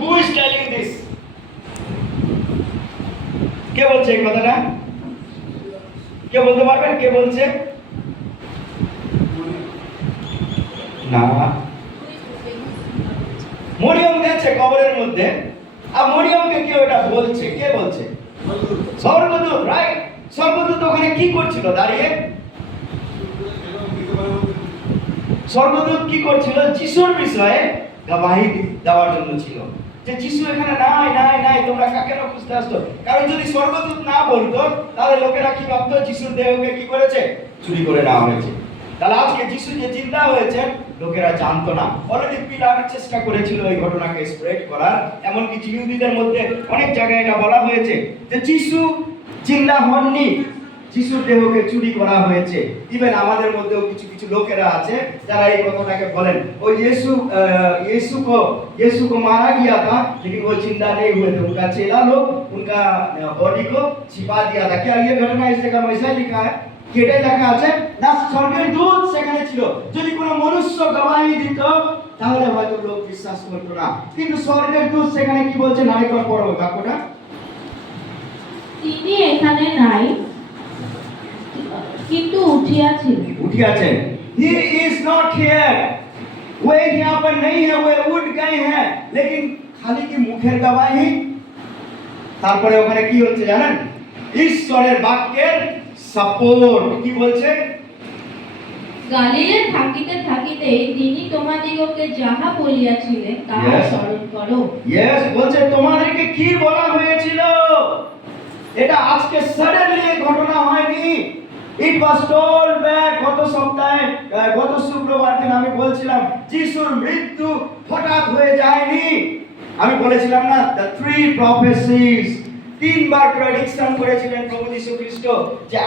Who is telling this? কে বলছে এই কথাটা? কে বলতে পারবেন কে বলছে? না, মরিয়ম গেছে কবরের মধ্যে, আর মরিয়মকে কেউ এটা বলছে, কে বলছে? স্বর্গদূত, রাইট? স্বর্গদূত ওখানে কি করছিল দাঁড়িয়ে? স্বর্গদূত কি করছিল? যিশুর বিষয়ে গবাহি দেওয়ার জন্য ছিল, যে যিশু এখানে নাই নাই নাই, তোমরা কাকে না খুঁজতে আসছো? কারণ যদি স্বর্গদূত না বলতো তাহলে লোকেরা কি ভাবতো? যিশুর দেহকে কি করেছে? চুরি করে নেওয়া হয়েছে। তাহলে আজকে যিশু যে জিন্দা হয়েছে লোকেরা জানতো না। অলরেডি পিলার চেষ্টা করেছিল এই ঘটনাকে স্প্রেড করার, এমনকি ইহুদিদের মধ্যে অনেক জায়গায় এটা বলা হয়েছে যে যিশু জিন্দা হননি, যিশুর দেহকে চুরি করা হয়েছে। ইভেন আমাদের মধ্যেও কিছু কিছু লোকেরা আছে যারা এই কথাটাকে বলেন, ওই यीशु को मारा गया था लेकिन वो जिंदा नहीं हुए थे, उनका चेला लोग उनका बॉडी को छिपा दिया था। क्या ये घटना इस जगह में ऐसा लिखा है? কেটাই লেখা আছে না স্বর্গের দূত সেখানে ছিল। যদি কোনো মনুষ্য গবাহি দিত তাহলে হয়তো লোক বিশ্বাস করতো না, কিন্তু স্বর্গের দূত সেখানে কি বলছে? আরেকবার পড়ো বাক্যটা। তিনি এখানে নাই কিন্তু উঠিয়াছেন। He is not here, वे यहाँ पर नहीं है, वे उठ गए हैं। लेकिन खाली की मुखेर गवाही, তারপরে ওখানে কি হচ্ছে জানেন? ঈশ্বরের বাক্যের সাপোর্ট। কি বলছে? গালিলে থাকিতে থাকিতে তিনি তোমাদিগকে যাহা বলিয়াছিলেন তাহা স্মরণ করো। ইয়েস, বলছে তোমাদেরকে কি বলা হয়েছিল। এটা আজকে সাডেনলি ঘটনা হয়নি। ইট ওয়াজ টোল্ড ব্যাক গত সপ্তাহে, গত শুক্রবার দিন আমি বলছিলাম যিশুর মৃত্যু হঠাৎ হয়ে যায়নি। আমি বলেছিলাম না দ্য থ্রি প্রফেসিস, তিনবার প্রেডিকশন করেছিলেন প্রভু যীশু খ্রিস্ট যে